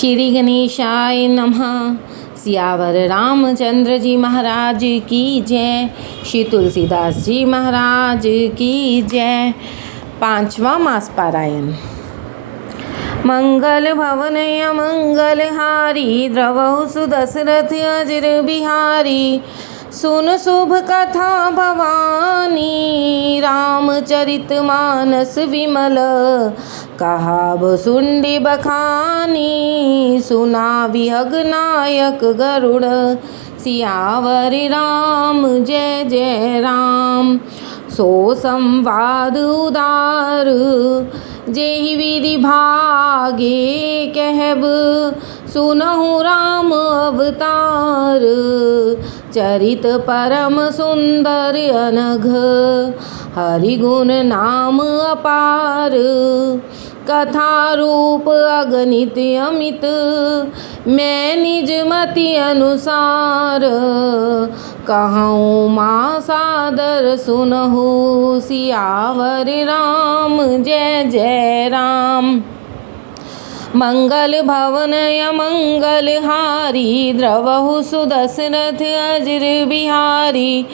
श्री गणेशाय नमः। सियावर रामचंद्र जी महाराज की जय। श्री तुलसीदास जी महाराज की जय। पांचवा मास पारायण। मंगल भवन अमंगल हारी, द्रवहु सुदशरथ अजर बिहारी। सुन शुभ कथा भवानी, रामचरित मानस विमल। कहाब सुंडी बखानी, सुना विहग नायक गरुड़। सियावर राम जय जय राम। सो संवाद उदार, जेहि विधि भागे कहब। सुनहु राम अवतार, चरित परम सुंदर अनघ। हरि गुण नाम अपार, कथा रूप अगणित अमित। मैं निज मति अनुसार, कहूँ माँ सादर सुनहु। सियावर राम जय जय राम। मंगल भवन अमंगल हारी, द्रवहु सुदशरथ अजर बिहारी।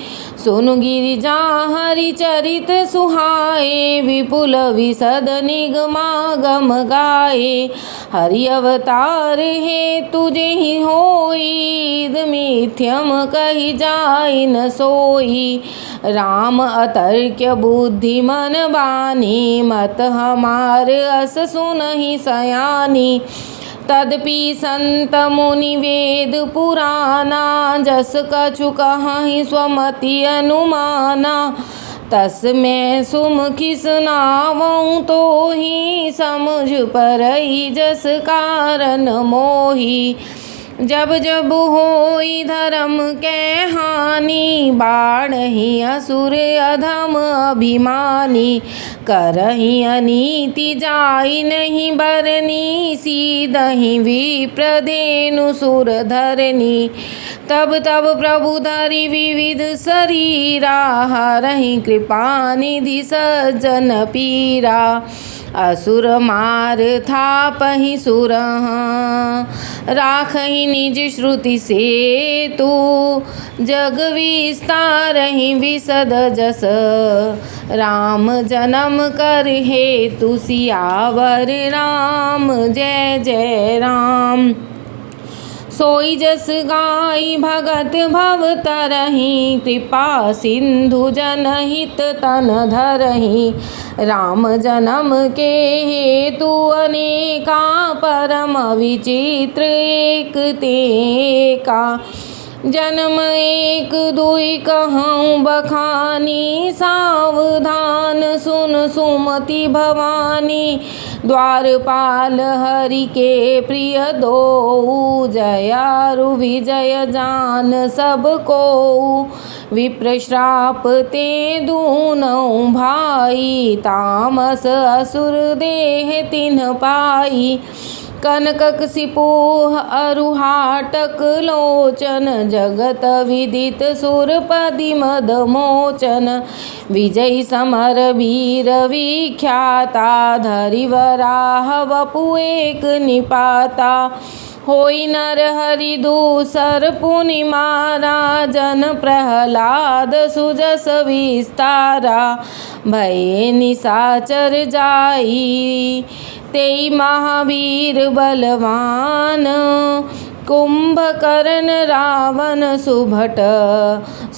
सुनु गिरिजा हरि चरित सुहाए, विपुल विशद निगमागम गाए। हरि अवतार हेतु जेहि होई, मिथ्यम कहि जाय न सोई। राम अतर्क्य बुद्धि मन बानी, मत हमार अस सुनहि सयानी। तदपि संत मुनि वेद पुराना, जस कछु कहाहि स्वमति अनुमाना। तस मैं सुमुखि सुनावऊँ तोहि, समझ परई जस कारण मोहि। जब जब होई धर्म के हानि, बाढ़हि असुर अधम अभिमानी। करहि अनीति जाई नहीं बरनी, सीदहि विप्रधेनु सुर धरनी। तब तब प्रभु धरि विविध शरीरा, हरहि कृपा निधि सज्जन पीरा। असुर मार थापहि सुरहाँ, राखहि निज श्रुति सेतु। जग विस्तारहि विशद जस, राम जन्म कर हेतु। सियावर राम जय जय राम। सोई जस गाई भगत भव तरहि, कृपा सिंधु जनहित तन धरहि। राम जन्म के हेतु अनेका, परम विचित्र एक तेका। जन्म एक दुई कहूँ बखानी, सावधान सुन सुमति भवानी। द्वारपाल हरि के प्रिय दो, जयारु विजय जान सब को। विप्र श्राप ते दूनौ भाई, तामस असुर देह तिन्ह पाई। कनकसिपुह अरुहाटक लोचन, जगत विदित सुरपति मद मोचन। विजय समर वीर विख्याता, धरि वराह वपु एक निपाता। होई नर हरि दूसर पुनि मारा, जन प्रहलाद सुजस विस्तारा। भये निशाचर जाई, तेई महावीर बलवान। कुंभकर्ण रावण सुभट,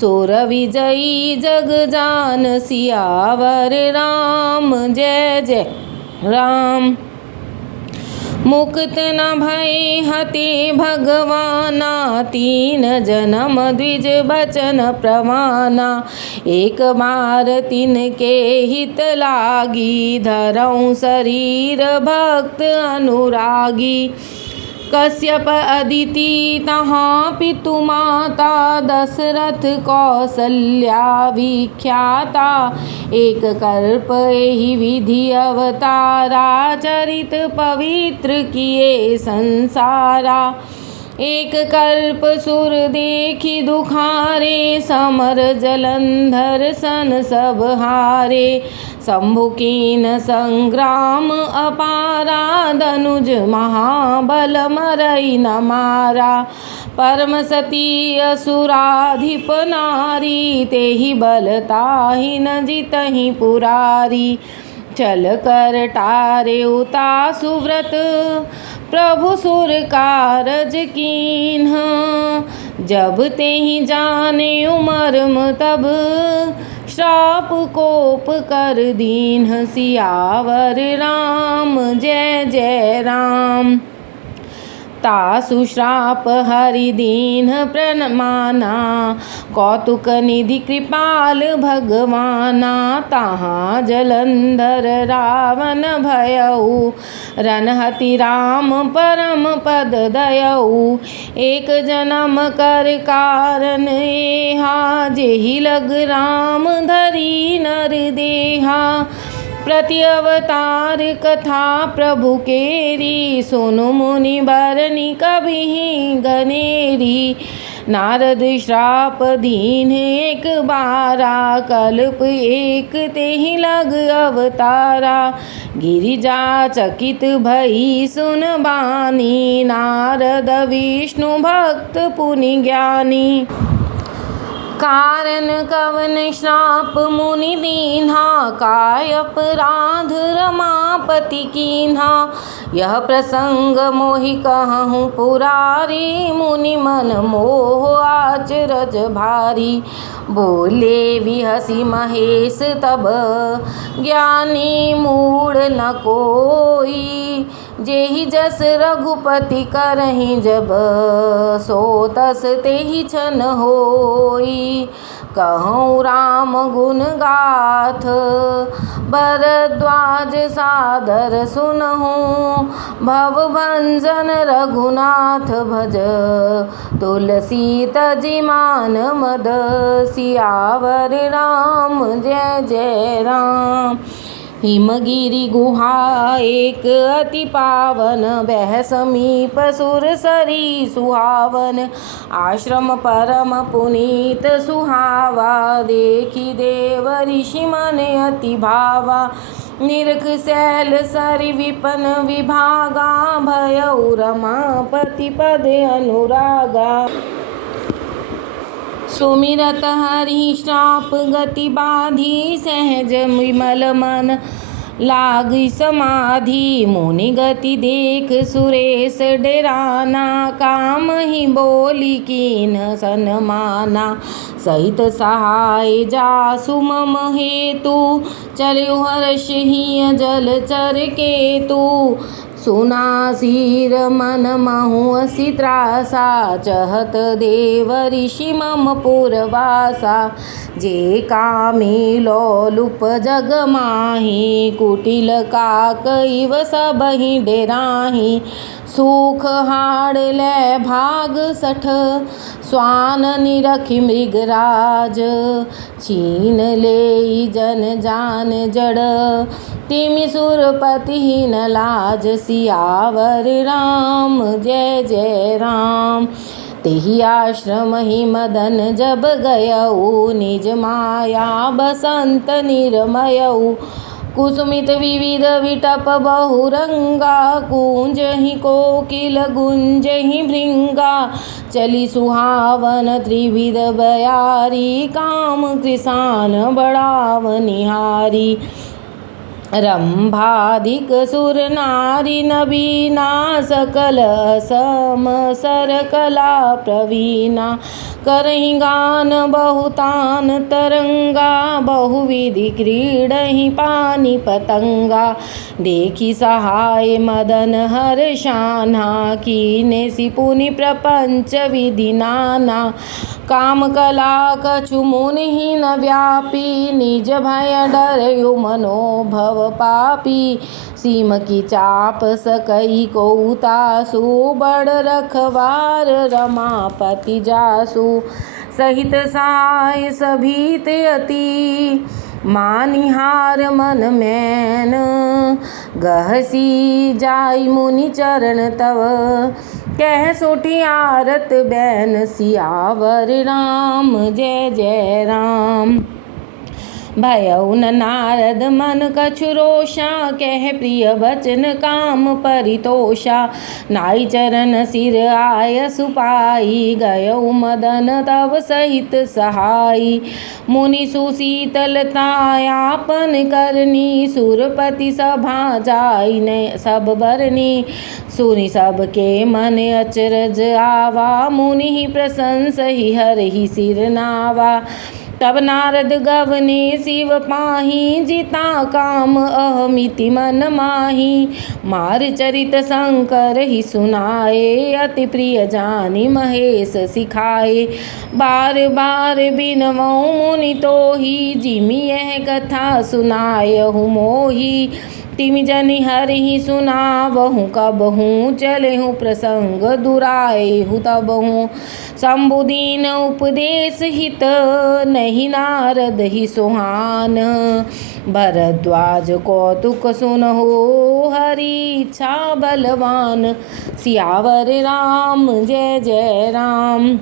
सुर विजयी जग जान। सियावर राम जय जय राम। मुक्त न भय हते भगवाना, तीन जन्म द्विज बचन प्रमाना। एक बार तिनके हित लागी, धरऊँ शरीर भक्त अनुरागी। कश्यप अदिति तहाँ पितु माता, दशरथ कौसल्या विख्याता। एक कल्प एहि विधि अवतारा, चरित पवित्र किए संसारा। एक कल्प सुर देखी दुखारे, समर जलंधर सन सब हारे। शंभु कीन संग्राम अपारा, धनुज महाबल मरई न मारा। परम सती असुराधिप नारी, तेहि बल ताहि न जितहि पुरारी। चल कर टारे उता सुव्रत, प्रभु सुर कारज कीन्ह। जब तेहि जाने मर्म तब, श्राप कोप कर दीन्ह। सियावर राम जय जय राम। तासु श्राप हरि दीन्ह प्रणमाना, कौतुक निधि कृपाल भगवाना। ताहाँ जलंधर रावण भयऊ, रनहति राम परम पद दयऊ। एक जन्म कर कारण एहा, जेहि लग राम धरी नर देहा। प्रति अवतार कथा प्रभु केरी, सुनु मुनि बरनी कभी गनेरी। नारद श्राप दीन एक बारा, कल्प एक तेहि लग अवतारा। गिरिजा चकित भई सुन बानी, नारद विष्णु भक्त पुनि ज्ञानी। कारण कवन श्राप मुनि दीन्हा, काय अपराध रमापति कीन्हा। यह प्रसंग मोहि कहूँ पुरारी, मुनि मन मोह आचरज भारी। बोले विहसी महेश तब, ज्ञानी मूढ़ न कोई। जेहि जस रघुपति करहि जब, सो तस तेहि छन होई। कहूँ राम गुण गाथ, भरद्वाज सादर सुनहूँ। भव भंजन रघुनाथ भज, तुलसी तजि मान मद। सियावर राम जय जय राम। हिमगिरि गुहा एक अति पावन, बह समीप सुरसरी सुहावन। आश्रम परम पुनीत सुहावा, देखि देव ऋषि मन अति भावा। निरख शैल सरि विपन विभागा, भयउ रमापति पद अनुरागा। सुमिरत हरि श्राप गति बाधी, सहज विमल मन लागी समाधि। मुनि गति देख सुरेश डेराना, काम ही बोली कीन्ह सन्माना। सहित सहाय जासु मम हेतु, चलु हर्षहि जलचर केतु। सुना सिर मन महु असि त्रासा, चहत देव ऋषि मम पुरवासा। जे कामी लोलुप जग माही, कुटिल काकइव सबहि डेराही। सुख हाड़ लै भाग सठ, स्वान निरखि मृगराज। छीन लेई जन जान जड़, तिमि सुरपति न लाज। सियावर राम जय जय राम। तेहि आश्रम ही मदन जब गयऊ, निज माया बसंत निर्मयऊ। कुसुमित विविध विटप बहुरंगा, कूंजहि कोकिल गुंजहि भृंगा। चली सुहावन त्रिविध बयारी, काम कृसान बढ़ावनिहारी। रंभाधिक सुर नारी नबीना, सकल सम सर कला प्रवीणा। करहि गान बहुतान तरंगा, बहुविधि क्रीडहि पानी पतंगा। देखि सहाय मदन हर्षाना, कीने सि पुनि प्रपंच विधि नाना। काम कला कछु मुनि न व्यापी, निज भय डरयु मनोभव पापी। सीम की चाप सकई को तासु, बड़ रखवार रमापति जासु। सहित सहाय सभीत अति, मानिहार मन मैन। गहसी जाई मुनि चरण तव, कह सोठी आरत बैन। सियावर राम जय जय राम। भयउ न नारद मन कछु रोषा, कह प्रिय बचन काम परितोषा। नाई चरण सिर आय सुपाई, गयउ मदन तब सहित सहाई। मुनि सुशीतलतायापन करनी, सुरपति सभा जाई न सब बरनी। सुनि सबके मन अचरज आवा, मुनि प्रशंसहि हरहि सिर नावा। तब नारद गवने शिव पाहि, जिता काम अहमिति मन माहि। मार चरित शंकर ही सुनाए, अति प्रिय जानि महेश सिखाए। बार बार बिनवऊँ मुनि तोहि, जिमि यह कथा सुनायहु मोहि। तिमि जनि हरिहि सुनावहु कबहु, चलेहु प्रसंग दुराएहु तबहु। शंभु दीन उपदेश हित, नहीं नारद ही सुहान। भरद्वाज कौतुक सुनहु, हरि इच्छा बलवान। सियावर राम जय जय राम।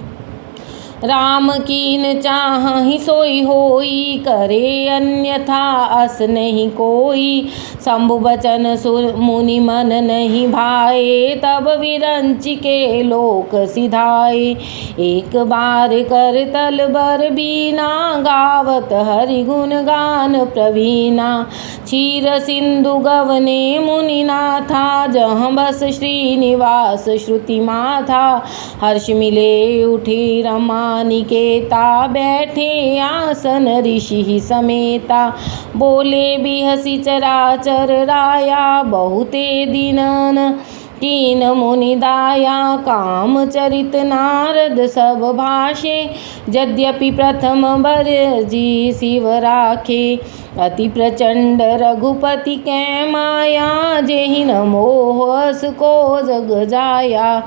राम कीन चाहि सोई होई, करे अन्यथा अस नहीं कोई। शंभु बचन सुर मुनि मन नहीं भाए, तब विरंचि के लोक सिधाए। एक बार कर तल बर बीना, गावत हरि गुण गान प्रवीणा। क्षीर सिंधु गवने मुनि नाथा, जहाँ बस श्रीनिवास श्रुति माथा। हर्ष मिले उठी रमा निकेता, बैठे आसन ऋषि समेता। बोले बिहसी चराचर राया, बहुते दिनन कीन मुनि दाया। काम चरित नारद सब भाषे, यद्यपि प्रथम बर जी शिव राखे। अति प्रचंड रघुपति कै माया, जेहि न मोह अस को जग जाया।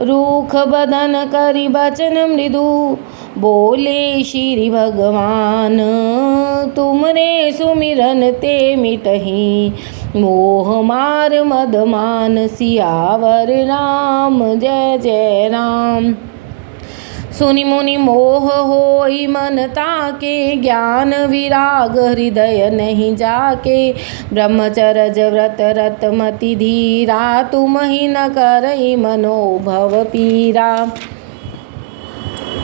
रूख बदन करि बचन मृदु, बोले श्री भगवान। तुमरे सुमिरन ते मिटहि, मोह मार मद मान। सियावर राम जय जय राम। सुनि मुनि मोह होई मन ताके, ज्ञान विराग हृदय नहीं जाके। ब्रह्मचर्य व्रत रत मति धीरा, तुम ही न करई मनोभव पीरा।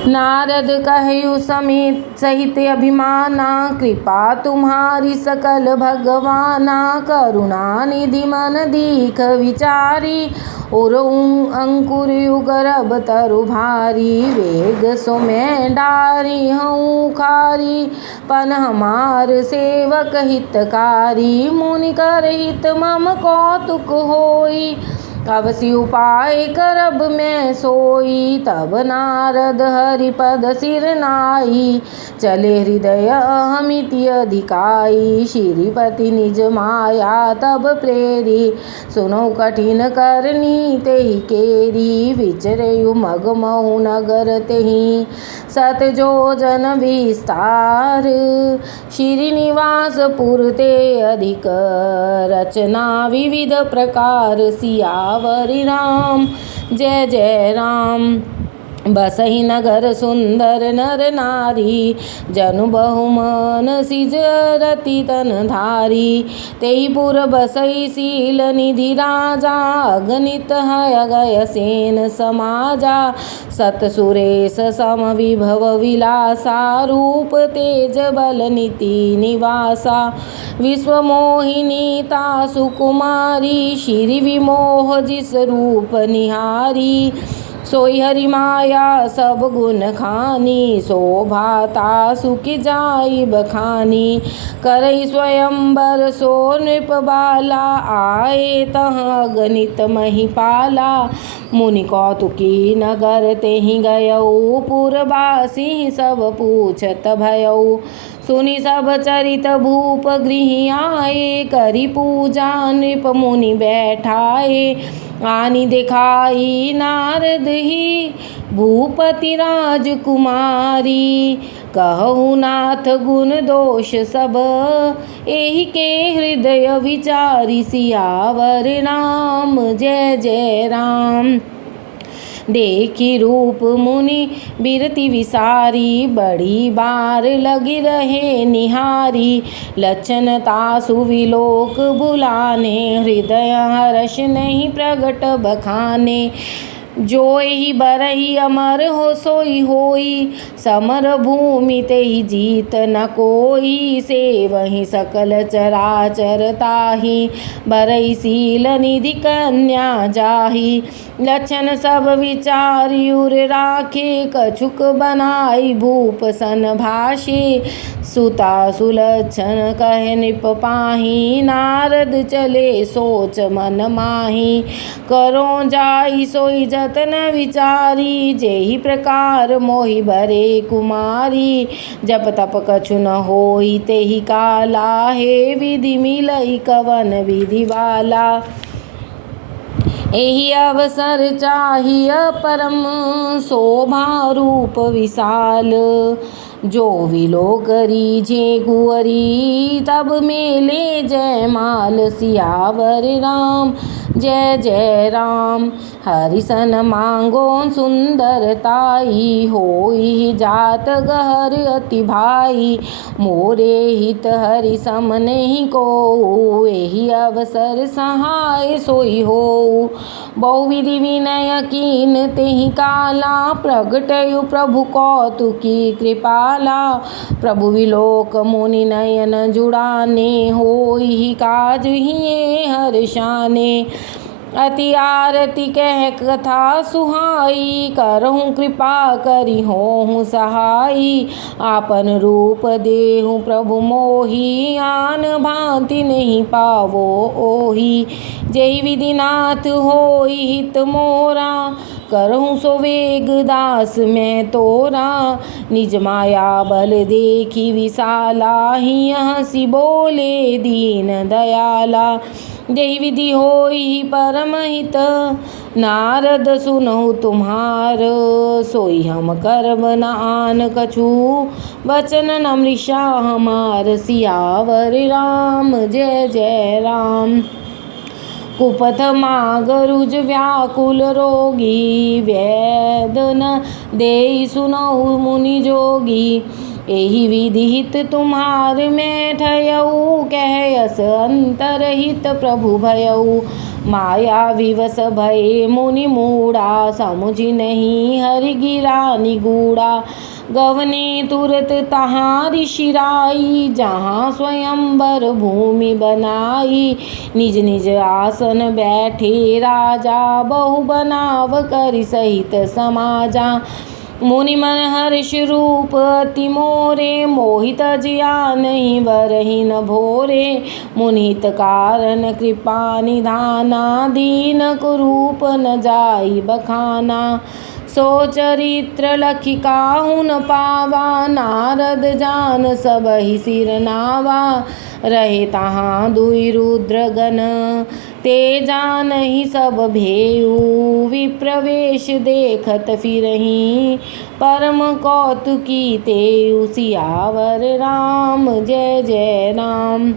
नारद कहु समेत सहित अभिमाना, कृपा तुम्हारी सकल भगवाना। करुणा निधि मन दीख विचारी, और अंकुर युगरब तरु भारी। वेग सो मैं डारी हूँ खारी, पन हमार सेवक हितकारी। मुनि कर हित मम कौतुक होई, अवसि उपाय करब मैं सोई। तब नारद हरिपद सिर नाई, चले हृदय अहमिति अधिकाई। श्रीपति निज माया तब प्रेरी, सुनो कठिन करनी तेहि केरी। विचरयु मगमहु नगर तेहि, सत जोजन विस्तार। श्रीनिवास पुर ते अधिक, रचना विविध प्रकार। सियावर राम जय जय राम। बसहि नगर सुंदर नर नारी, जनु बहुमन सिज रति तन धारी। तेहि पुर बसई शील निधि राजा, अगणित है गय सेन समाजा। सत सुरेश सम विभव विलासा, रूप तेज बल नीति निवासा। विश्व मोहिनी तासु कुमारी, श्री विमोह जिस रूप निहारी। सोई हरि माया सब गुण खानी, शोभा तासु की जाई बखानी। करई स्वयंवर सो नृप बाला, आए तहाँ गणित महिपाला। मुनि कौतुकी नगर तेहि गयऊ, पुरवासी सब पूछत भयऊ। सुनि सब चरित भूप गृह आए, करि पूजा नृप मुनि बैठाए। आनि दिखाई नारद ही भूपति राजकुमारी, कहु नाथ गुण दोष सब, एहि के हृदय विचारी। सियावर राम जय जय राम। देखी रूप मुनि बिरति विसारी, बड़ी बार लगी रहे निहारी। लक्षण तासु विलोक भुलाने, हृदय हर्ष नहीं प्रगट बखाने। जोहि बरई अमर हो सोई होई, समर भूमि तेहि जीत न कोई। से वही सकल चराचर ताहि, बरई सील निधि कन्या जाहि। लक्षण सब विचारि उर राखे, कछुक बनाई भूप सन भाषे। सुता सुलक्षण कहे नृप पाहि, नारद चले सोच मन माहि। करो जाई सोई जतन विचारी, जेहि प्रकार मोहि बरे कुमारी। जप तप कछु न होई तेहि काला, हे विधि मिलई कवन विधि वाला। एहि अवसर चाहिय परम, शोभा रूप विशाल। जो विलोक रीझे कुंवरी, तब मेले जयमाल। सियावर राम जय जय राम, हरिसन मांगो सुंदरताई। होई जात गहर अति भाई, मोरे हित हरि सम नहीं को। एहि अवसर सहाय सोई हो, बहुविधि विनय कीन तेहि काला। प्रगटयु प्रभु कौतुकी कृपाला, प्रभु विलोक मुनि नयन जुड़ाने। होई काज हिये हर्षाने, अति आरती कह कथा सुहाई। करहूँ कृपा करी होहूँ सहाई, आपन रूप देहूँ प्रभु मोहि। आन भांति नहीं पावो ओहि, जय विधिनाथ होई हित मोरा। करहूँ सो वेग दास मैं तोरा, निज माया बल देखी विशाला। ही हंसी बोले दीन दयाला, जय विधि होई परम हित। नारद सुनहु तुम्हार, सोई हम करब न आन कछु। वचन न मृषा हमार, सियावर राम जय जय राम। कुपथ माग रुज व्याकुल रोगी, वैद न देई सुनहु मुनि जोगी। एहि विधि हित तुम्हार मैं ठयऊ, कह यस अंतरहित प्रभु भयऊ। माया विवश भये मुनि मूढ़ा, समुझि नहीं हरि गिरा निगूढ़ा। गवने तुरत तहाँ ऋषिराई, जहाँ स्वयंवर भूमि बनाई। निज निज आसन बैठे राजा, बहु बनाव करि सहित समाजा। मुनि मन हर्ष रूप अति मोरे, मोहित जिया नहीं वरहि न भोरे। मुनित कारण कृपा निधाना, दीन कुरूप न जाई बखाना। सो चरित्र लखि काहू न पावा, नारद जान सबहि सिर नावा। रहे तहाँ दुई रुद्र गण, ते जानहि सब भेऊ। विप्रवेश देखत फिरहीं, परम कौतुकी तेऊ। सियावर राम जय जय राम।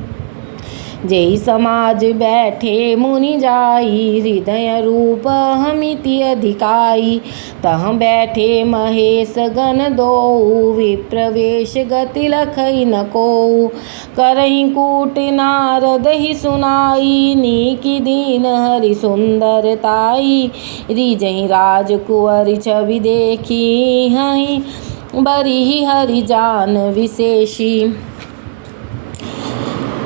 जय समाज बैठे मुनि जाई, हृदय रूप हमिति अधिकाई। तह बैठे महेश गण दोऊ, विप्रवेश गति लखई न कोऊ। करहि कूट नारद ही सुनाई, नीकी दीन हरि सुंदरताई। रिजहि राजकुंवरी छवि देखी, हहि बरी हरि जान विशेषी।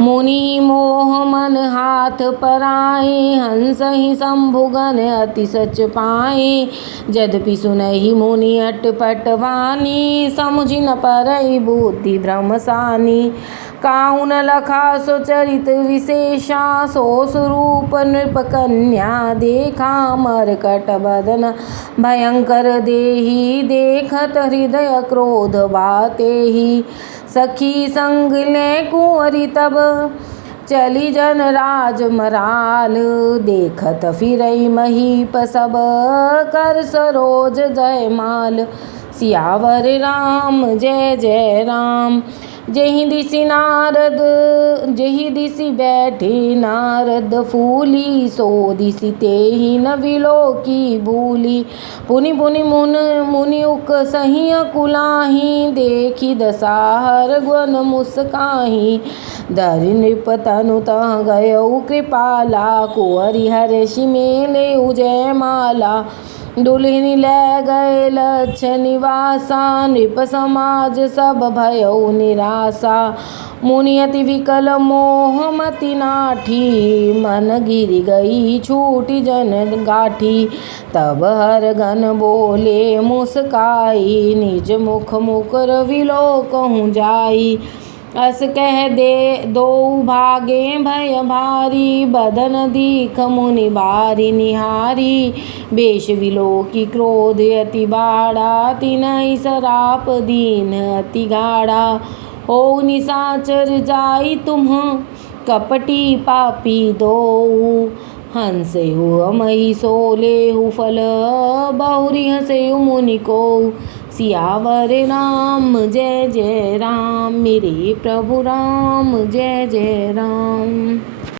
मुनि मोह मन हाथ पराए, हंस ही शंभुगन अति सच पाए। यद्यपि सुनहि मुनि अटपट वाणी, समुझि न परई बुद्धि भ्रम सानी। काहू न लखा सो चरित विशेषा, सो स्वरूप नृप कन्या देखा। मरकट बदन भयंकर देहि, देखत हृदय क्रोध बातेहि। सखी संग ले कुंवरी तब, चली जन राज मराल। देखत फिरई महीप सब, कर सरोज जयमाल। सियावर राम जय जय राम। जेहि दिसि बैठे नारद फूली, सो दिसि तेहि न विलोकी भूली। पुनि पुनि मुनि उक सही कुलाही, देखी दसाहर गुण मुस्काही। धरि नृप तनु तह गयउ कृपाला, कुंवरि हर्षि मेले जयमाला। दुल्हिनी लै गए लक्ष्य निवासा, नृप समाज सब भयउ निरासा। मुनि अति विकल मोह मति नाठी, मन गिर गई छूटि जन गाठी। तब हर गन बोले मुस्काई, निज मुख मुकर विलोकहु जाई। अस कह दे दो भागे भय भारी, बदन दीख मुनि बारी निहारी। बेश विलोकी क्रोध अति बाड़ा, तिनहि सराप दीन अति गाढ़ा। हो निशाचर जाई तुम कपटी पापी दोऊ, हंसेहु अमहि सोलेहु फल, बहुरी हंसेहु मुनि को। सियावर राम जय जय राम, मेरे प्रभु राम जय जय राम।